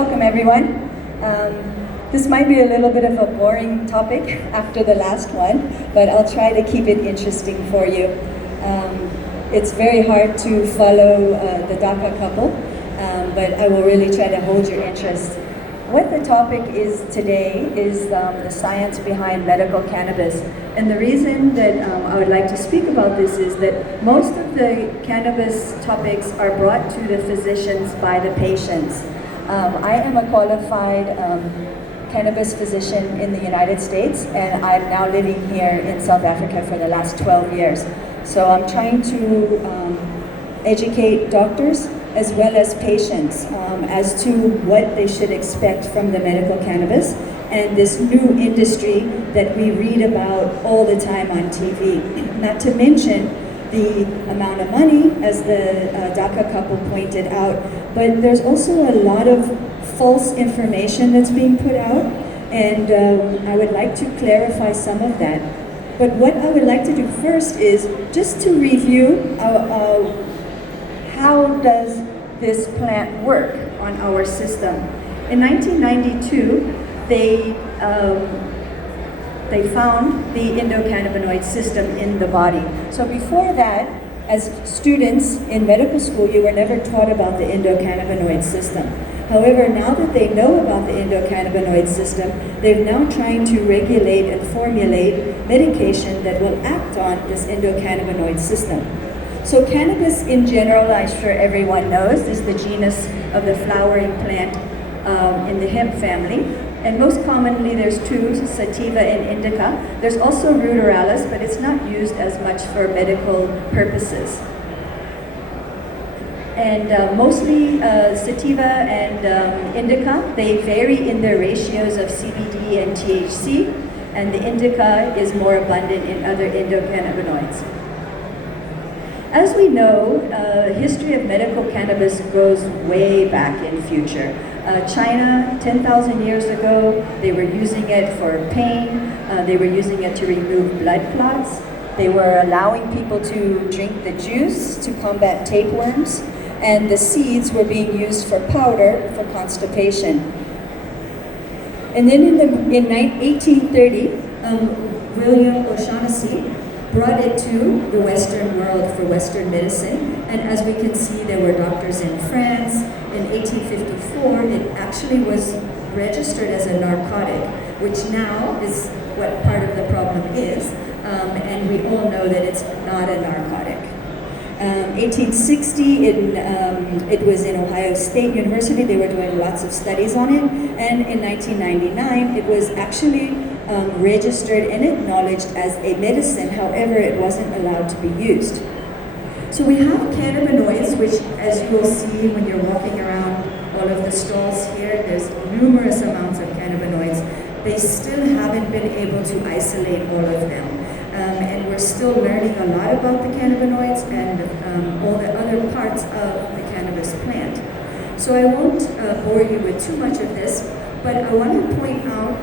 welcome everyone. This might be a little bit of a boring topic after the last one, but I'll try to keep it interesting for you. It's very hard to follow the DACA couple, but I will really try to hold your interest. What the topic is today is the science behind medical cannabis. And the reason that I would like to speak about this is that most of the cannabis topics are brought to the physicians by the patients. I am a qualified cannabis physician in the United States, and I'm now living here in South Africa for the last 12 years. So I'm trying to educate doctors as well as patients as to what they should expect from the medical cannabis and this new industry that we read about all the time on TV. Not to mention the amount of money, as the DACA couple pointed out, but there's also a lot of false information that's being put out, and I would like to clarify some of that. But what I would like to do first is just to review how does this plant work on our system. In 1992, they found the endocannabinoid system in the body. So before that, as students in medical school, you were never taught about the endocannabinoid system. However, now that they know about the endocannabinoid system, they're now trying to regulate and formulate medication that will act on this endocannabinoid system. So cannabis in general, I'm sure everyone knows, is the genus of the flowering plant in the hemp family. And most commonly there's two, sativa and indica. There's also ruderalis, but it's not used as much for medical purposes. And mostly sativa and indica, they vary in their ratios of CBD and THC, and the indica is more abundant in other endocannabinoids. As we know, history of medical cannabis goes way back in future. China, 10,000 years ago, they were using it for pain. They were using it to remove blood clots. They were allowing people to drink the juice to combat tapeworms. And the seeds were being used for powder for constipation. And then in 1830, William O'Shaughnessy brought it to the Western world for Western medicine. And as we can see, there were doctors in France. In 1854, it actually was registered as a narcotic, which now is what part of the problem is. And we all know that it's not a narcotic. 1860, it was in Ohio State University. They were doing lots of studies on it. And in 1999, it was actually registered and acknowledged as a medicine. However, it wasn't allowed to be used. So we have cannabinoids, which, as you will see when you're walking around all of the stalls here, there's numerous amounts of cannabinoids. They still haven't been able to isolate all of them. And we're still learning a lot about the cannabinoids and all the other parts of the cannabis plant. So I won't bore you with too much of this, but I want to point out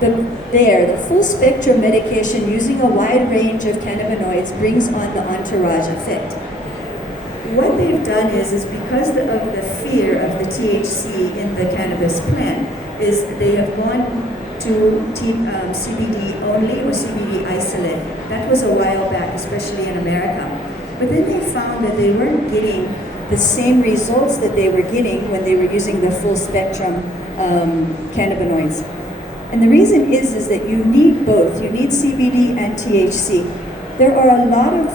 the full spectrum medication using a wide range of cannabinoids brings on the entourage effect. What they've done is because of the fear of the THC in the cannabis plant, is they have gone to CBD only or CBD isolate. That was a while back, especially in America. But then they found that they weren't getting the same results that they were getting when they were using the full spectrum cannabinoids. And the reason is that you need both. You need CBD and THC. There are a lot of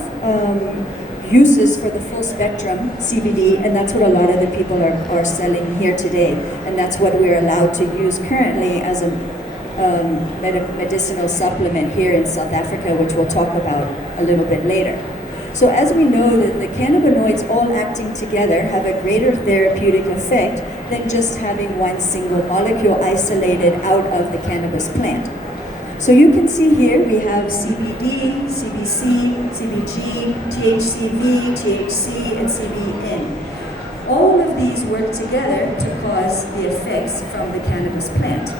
uses for the full spectrum CBD, and that's what a lot of the people are selling here today. And that's what we're allowed to use currently as a medicinal supplement here in South Africa, which we'll talk about a little bit later. So as we know that the cannabinoids all acting together have a greater therapeutic effect than just having one single molecule isolated out of the cannabis plant. So you can see here we have CBD, CBC, CBG, THCV, THC, and CBN. All of these work together to cause the effects from the cannabis plant.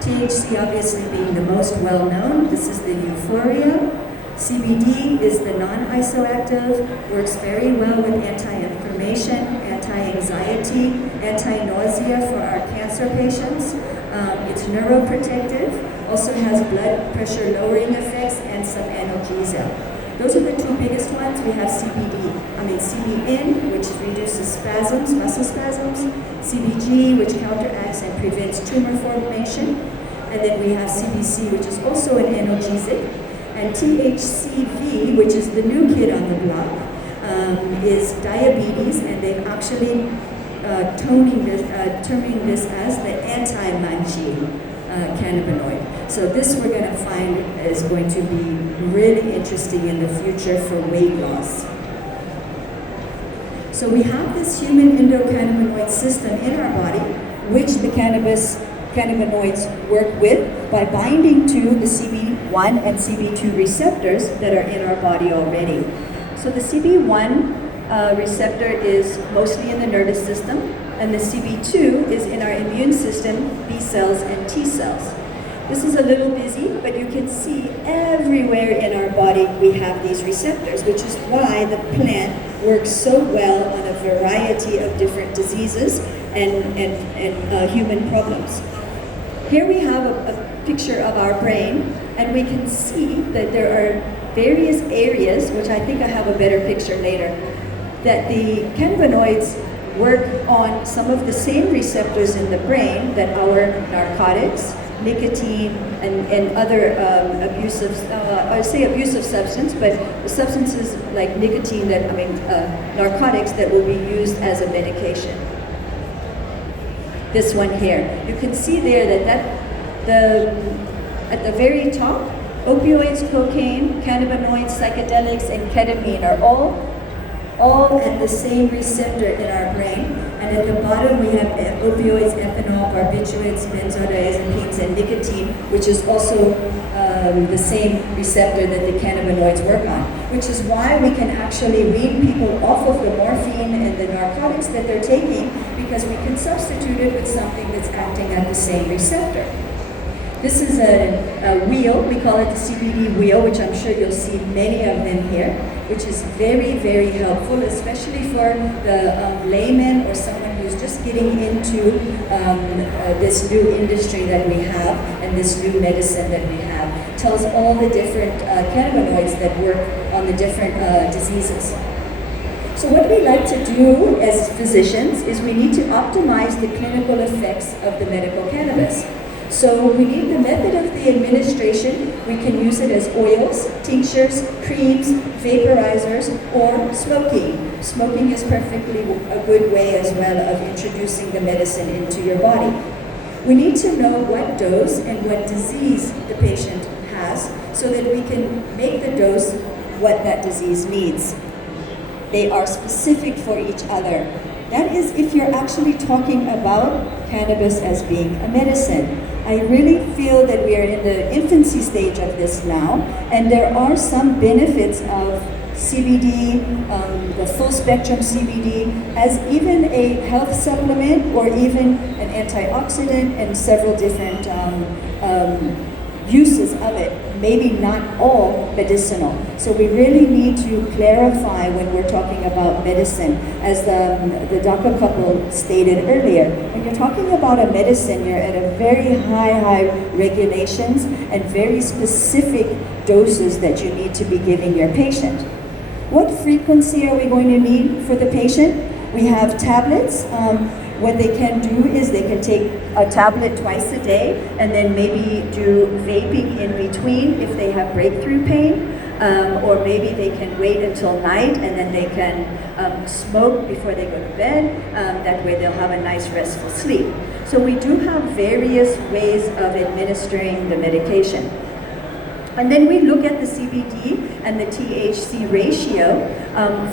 THC obviously being the most well-known. This is the euphoria. CBD is the non-isoactive, works very well with anti-inflammation, anti-anxiety, anti-nausea for our cancer patients. It's neuroprotective, also has blood pressure lowering effects and some analgesia. Those are the two biggest ones. We have CBN, which reduces spasms, muscle spasms, CBG, which counteracts and prevents tumor formation, and then we have CBC, which is also an analgesic, and THCV, which is the new kid on the block, is diabetes, and they've actually terming this as the anti-manji cannabinoid. So this we're going to find is going to be really interesting in the future for weight loss. So we have this human endocannabinoid system in our body, which the cannabinoids work with by binding to the CB1 and CB2 receptors that are in our body already. So the CB1 receptor is mostly in the nervous system, and the CB2 is in our immune system, B cells and T cells. This is a little busy, but you can see everywhere in our body we have these receptors, which is why the plant works so well on a variety of different diseases and human problems. Here we have a picture of our brain, and we can see that there are various areas, which I think I have a better picture later, that the cannabinoids work on some of the same receptors in the brain that our narcotics, nicotine, and other abusive substance, but the substances like nicotine narcotics that will be used as a medication. This one here, you can see there at the very top, opioids, cocaine, cannabinoids, psychedelics, and ketamine are all at the same receptor in our brain. And at the bottom we have opioids, ethanol, barbiturates, benzodiazepines, and nicotine, which is also the same receptor that the cannabinoids work on, which is why we can actually wean people off of the morphine and the narcotics that they're taking, because we can substitute it with something that's acting at the same receptor. This is a wheel, we call it the CBD wheel, which I'm sure you'll see many of them here, which is very, very helpful, especially for the layman or someone who's just getting into this new industry that we have and this new medicine that we have. It tells all the different cannabinoids that work on the different diseases. So what we like to do as physicians is we need to optimize the clinical effects of the medical cannabis. So we need the method of the administration. We can use it as oils, tinctures, creams, vaporizers, or smoking. Smoking is perfectly a good way as well of introducing the medicine into your body. We need to know what dose and what disease the patient has so that we can make the dose what that disease needs. They are specific for each other. That is if you're actually talking about cannabis as being a medicine. I really feel that we are in the infancy stage of this now, and there are some benefits of CBD, the full spectrum CBD, as even a health supplement or even an antioxidant, and several different uses of it, maybe not all medicinal. So we really need to clarify when we're talking about medicine. As the DACA couple stated earlier, when you're talking about a medicine, you're at a very high regulations and very specific doses that you need to be giving your patient. What frequency are we going to need for the patient? We have tablets. What they can do is they can take a tablet twice a day and then maybe do vaping in between if they have breakthrough pain, or maybe they can wait until night and then they can smoke before they go to bed. That way they'll have a nice restful sleep. So we do have various ways of administering the medication. And then we look at the CBD and the THC ratio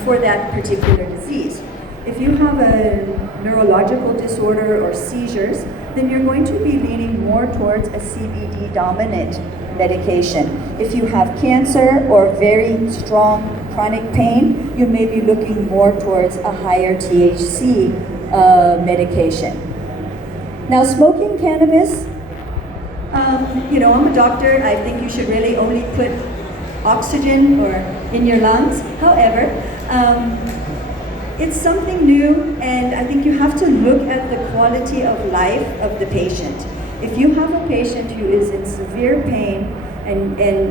for that particular disease. If you have a neurological disorder or seizures, then you're going to be leaning more towards a CBD dominant medication. If you have cancer or very strong chronic pain, you may be looking more towards a higher THC medication. Now, smoking cannabis, I'm a doctor. I think you should really only put oxygen or in your lungs. However, it's something new, and I think you have to look at the quality of life of the patient. If you have a patient who is in severe pain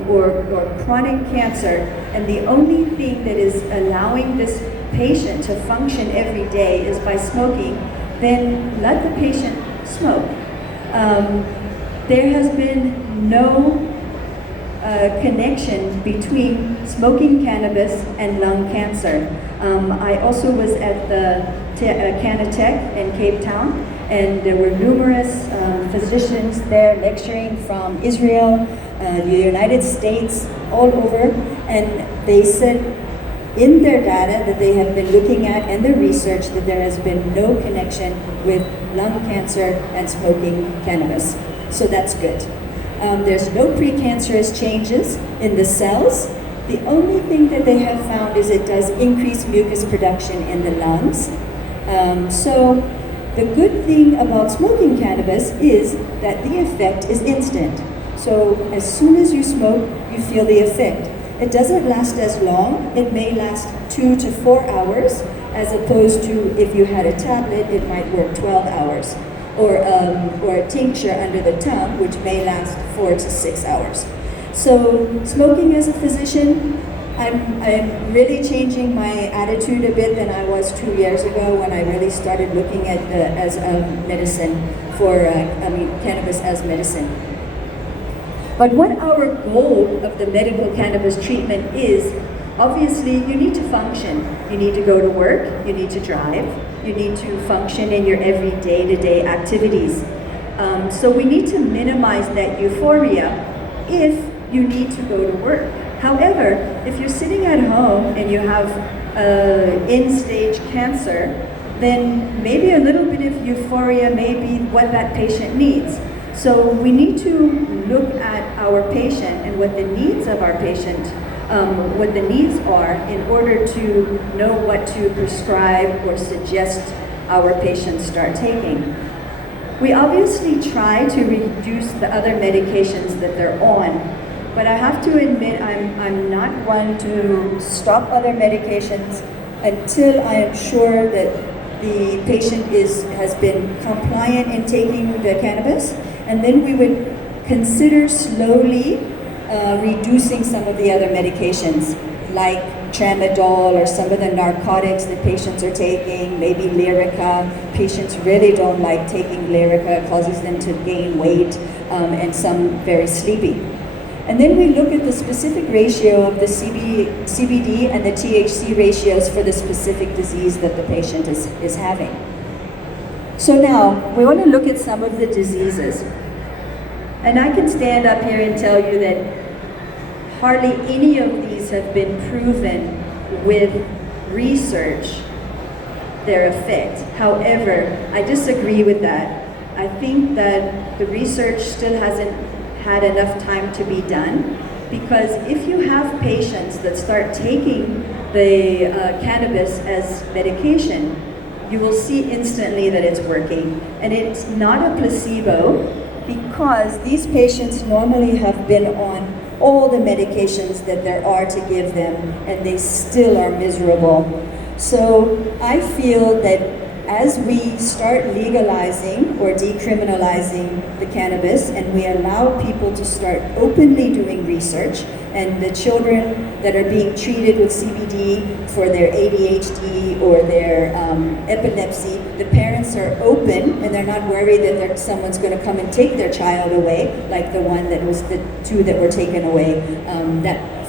or chronic cancer, and the only thing that is allowing this patient to function every day is by smoking, then let the patient smoke. There has been no connection between smoking cannabis and lung cancer. I also was at the Cannatech in Cape Town, and there were numerous physicians there lecturing from Israel, the United States, all over, and they said in their data that they have been looking at and their research that there has been no connection with lung cancer and smoking cannabis. So that's good. There's no precancerous changes in the cells. The only thing that they have found is it does increase mucus production in the lungs. So the good thing about smoking cannabis is that the effect is instant. So as soon as you smoke, you feel the effect. It doesn't last as long. It may last 2 to 4 hours, as opposed to if you had a tablet, it might work 12 hours. Or a tincture under the tongue, which may last 4 to 6 hours. So smoking as a physician, I'm really changing my attitude a bit than I was 2 years ago when I really started looking at medicine cannabis as medicine. But what our goal of the medical cannabis treatment is, obviously you need to function. You need to go to work, you need to drive, you need to function in your every day-to-day activities. So we need to minimize that euphoria if you need to go to work. However, if you're sitting at home and you have end-stage cancer, then maybe a little bit of euphoria may be what that patient needs. So we need to look at our patient and what the needs of our patient, what the needs are in order to know what to prescribe or suggest our patients start taking. We obviously try to reduce the other medications that they're on, but I have to admit I'm not one to stop other medications until I am sure that the patient has been compliant in taking the cannabis, and then we would consider slowly reducing some of the other medications, like tramadol or some of the narcotics that patients are taking, maybe Lyrica. Patients really don't like taking Lyrica, it causes them to gain weight, and some very sleepy. And then we look at the specific ratio of the CBD and the THC ratios for the specific disease that the patient is having. So now, we want to look at some of the diseases. And I can stand up here and tell you that hardly any of these have been proven with research, their effect. However, I disagree with that. I think that the research still hasn't had enough time to be done, because if you have patients that start taking the cannabis as medication, you will see instantly that it's working. And it's not a placebo, because these patients normally have been on all the medications that there are to give them, and they still are miserable. So I feel that as we start legalizing or decriminalizing the cannabis, and we allow people to start openly doing research, and the children that are being treated with CBD for their ADHD or their epilepsy, the parents are open and they're not worried that someone's going to come and take their child away, like the two that were taken away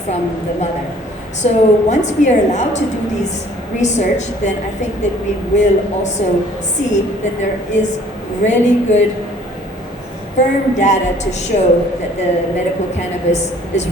from the mother. So once we are allowed to do these research, then I think that we will also see that there is really good firm data to show that the medical cannabis is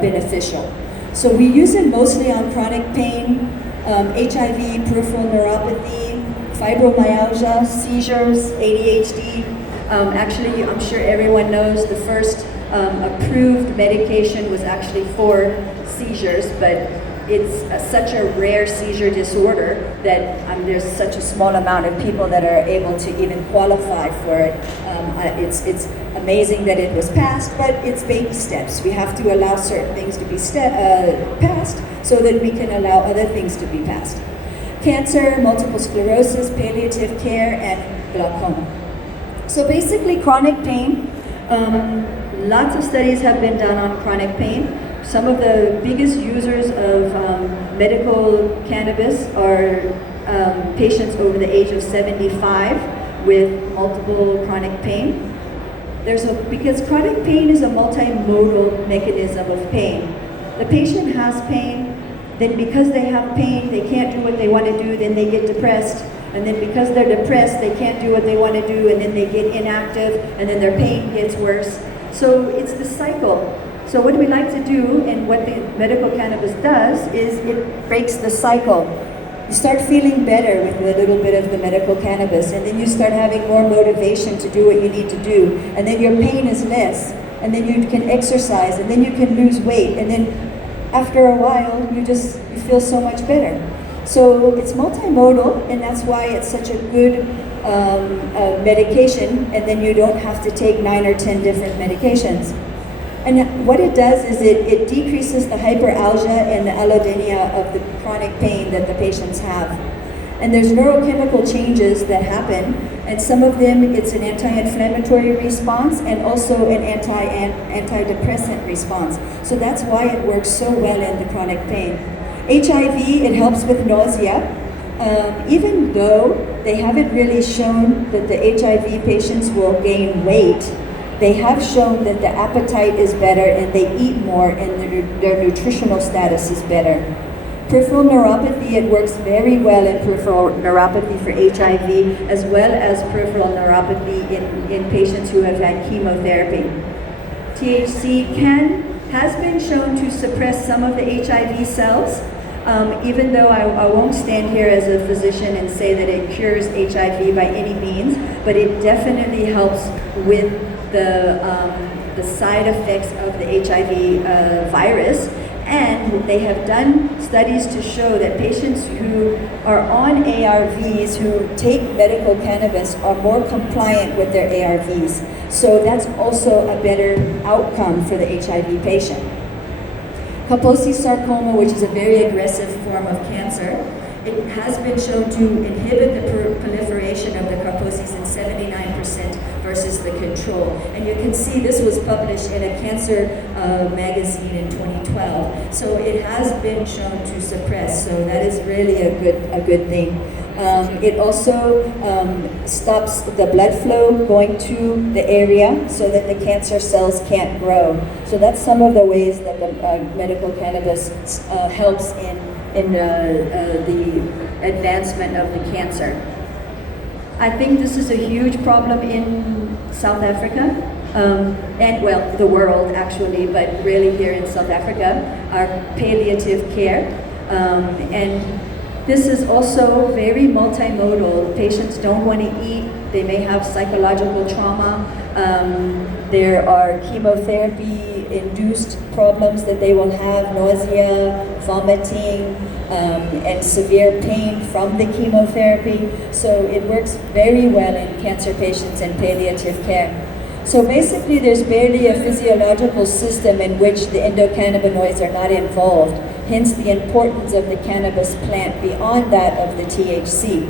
beneficial. So we use it mostly on chronic pain, HIV, peripheral neuropathy, fibromyalgia, seizures, ADHD. Actually, I'm sure everyone knows the first approved medication was actually for seizures, but it's such a rare seizure disorder that there's such a small amount of people that are able to even qualify for it. It's amazing that it was passed, but it's baby steps. We have to allow certain things to be passed so that we can allow other things to be passed. cancer, multiple sclerosis, palliative care, and glaucoma. So basically chronic pain, lots of studies have been done on chronic pain. Some of the biggest users of medical cannabis are patients over the age of 75 with multiple chronic pain. Because chronic pain is a multimodal mechanism of pain. The patient has pain, then because they have pain, they can't do what they want to do, then they get depressed, and then because they're depressed, they can't do what they want to do, and then they get inactive, and then their pain gets worse. So it's the cycle. So what we like to do, and what the medical cannabis does, is it breaks the cycle. You start feeling better with a little bit of the medical cannabis, and then you start having more motivation to do what you need to do, and then your pain is less, and then you can exercise, and then you can lose weight, and then after a while, you feel so much better. So it's multimodal, and that's why it's such a good medication, and then you don't have to take 9 or 10 different medications. And what it does is it decreases the hyperalgia and the allodynia of the chronic pain that the patients have. And there's neurochemical changes that happen, and some of them, it's an anti-inflammatory response and also an antidepressant response. So that's why it works so well in the chronic pain. HIV, it helps with nausea. Even though they haven't really shown that the HIV patients will gain weight, they have shown that the appetite is better and they eat more and their nutritional status is better. Peripheral neuropathy, it works very well in peripheral neuropathy for HIV, as well as peripheral neuropathy in patients who have had chemotherapy. THC has been shown to suppress some of the HIV cells, even though I won't stand here as a physician and say that it cures HIV by any means, but it definitely helps with the side effects of the HIV virus. And they have done studies to show that patients who are on ARVs, who take medical cannabis, are more compliant with their ARVs. So that's also a better outcome for the HIV patient. Kaposi sarcoma, which is a very aggressive form of cancer, it has been shown to inhibit the proliferation of the Kaposi's in 79% versus the control. And you can see this was published in a cancer magazine in 2012. So it has been shown to suppress, so that is really a good thing. It also stops the blood flow going to the area so that the cancer cells can't grow. So that's some of the ways that the medical cannabis helps in the advancement of the cancer. I think this is a huge problem in South Africa, and well, the world actually, but really here in South Africa, our palliative care. And this is also very multimodal. Patients don't want to eat, they may have psychological trauma, there are chemotherapy-induced problems that they will have, nausea, vomiting, and severe pain from the chemotherapy. So it works very well in cancer patients and palliative care. So basically there's barely a physiological system in which the endocannabinoids are not involved, hence the importance of the cannabis plant beyond that of the THC.